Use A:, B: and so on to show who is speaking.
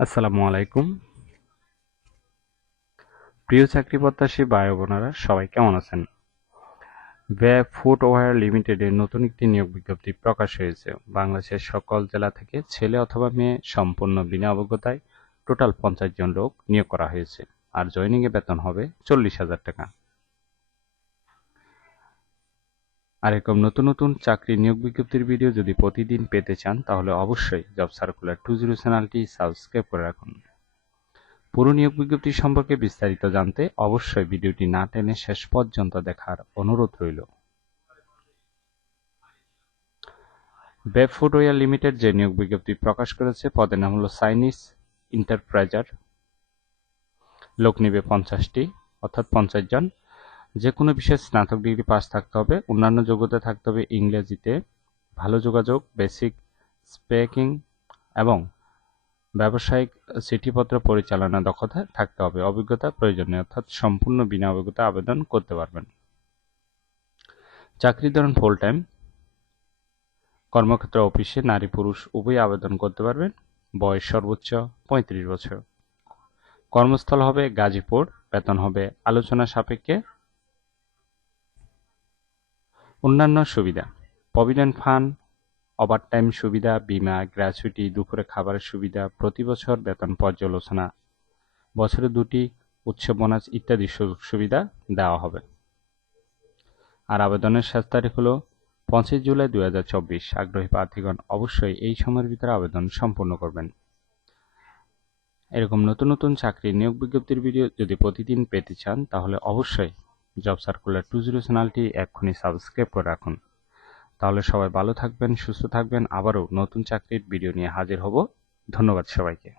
A: আসসালামু আলাইকুম। প্রিয় চাকরি প্রত্যাশী ভাই বোনেরা, সবাই কেমন আছেন? ব্যা ফুটওয়্যার লিমিটেডের নতুন একটি নিয়োগ বিজ্ঞপ্তি প্রকাশ হয়েছে। বাংলাদেশের সকল জেলা থেকে ছেলে অথবা মেয়ে সম্পূর্ণ বিনা অভিজ্ঞতায় টোটাল পঞ্চাশ জন লোক নিয়োগ করা হয়েছে। আর জয়নিংয়ে বেতন হবে চল্লিশ হাজার টাকা। আর এরকম নতুন নতুন চাকরি নিয়োগ বিজ্ঞপ্তির ভিডিও যদি প্রতিদিন পেতে চান, তাহলে অবশ্যই জব সার্কুলার টু জিরো চ্যানেলটি সাবস্ক্রাইব করে রাখুন। পুরো নিয়োগ বিজ্ঞপ্তি সম্পর্কে বিস্তারিত জানতে অবশ্যই ভিডিওটি না টেনে শেষ পর্যন্ত দেখার অনুরোধ রইল। বেব ফুটওয়ার লিমিটেড যে নিয়োগ বিজ্ঞপ্তি প্রকাশ করেছে, পদের নাম হলো সাইনিস ইন্টারপ্রাইজার লোক নিবে পঞ্চাশটি, অর্থাৎ পঞ্চাশ জন। যে কোনো বিষয়ে স্নাতক ডিগ্রি পাস থাকতে হবে, অন্যান্য যোগ্যতা থাকতে হবে ইংরেজিতে। ভালো যোগাযোগ বেসিক স্পেকিং এবং ব্যবসায়িক চিঠিপত্র পরিচালনা দক্ষতা থাকতে হবে। অভিজ্ঞতা প্রয়োজনীয়, অর্থাৎ সম্পূর্ণ বিনা অভিজ্ঞতা আবেদন করতে পারবেন। চাকরি ধরন ফুল টাইম কর্মক্ষেত্র অফিসে নারী পুরুষ উভয় আবেদন করতে পারবেন। বয়স সর্বোচ্চ পঁয়ত্রিশ বছর। কর্মস্থল হবে গাজীপুর। বেতন হবে আলোচনা সাপেক্ষে অন্যান্য সুবিধা। প্রভিডেন্ট ফান্ড, ওভারটাইম সুবিধা, বিমা, গ্র্যাচুইটি, দুপুরে খাবারের সুবিধা প্রতি বছর বেতন পর্যালোচনা, বছরে দুটি উৎস বোনাস ইত্যাদি সুযোগ সুবিধা দেওয়া হবে। আর আবেদনের শেষ তারিখ হলো পঁচিশ জুলাই দু চব্বিশ। আগ্রহী প্রার্থীগণ অবশ্যই এই সময়ের ভিতরে আবেদন সম্পূর্ণ করবেন। এরকম নতুন নতুন চাকরি নিয়োগ বিজ্ঞপ্তির ভিডিও যদি প্রতিদিন পেতে চান, তাহলে অবশ্যই জব সার্কুলার টু জিরো চ্যানেলটি এক্ষুনি সাবস্ক্রাইব করে রাখুন। তাহলে সবাই ভালো থাকবেন, সুস্থ থাকবেন, আবারও নতুন চাকরির ভিডিও নিয়ে হাজির হব। ধন্যবাদ সবাইকে।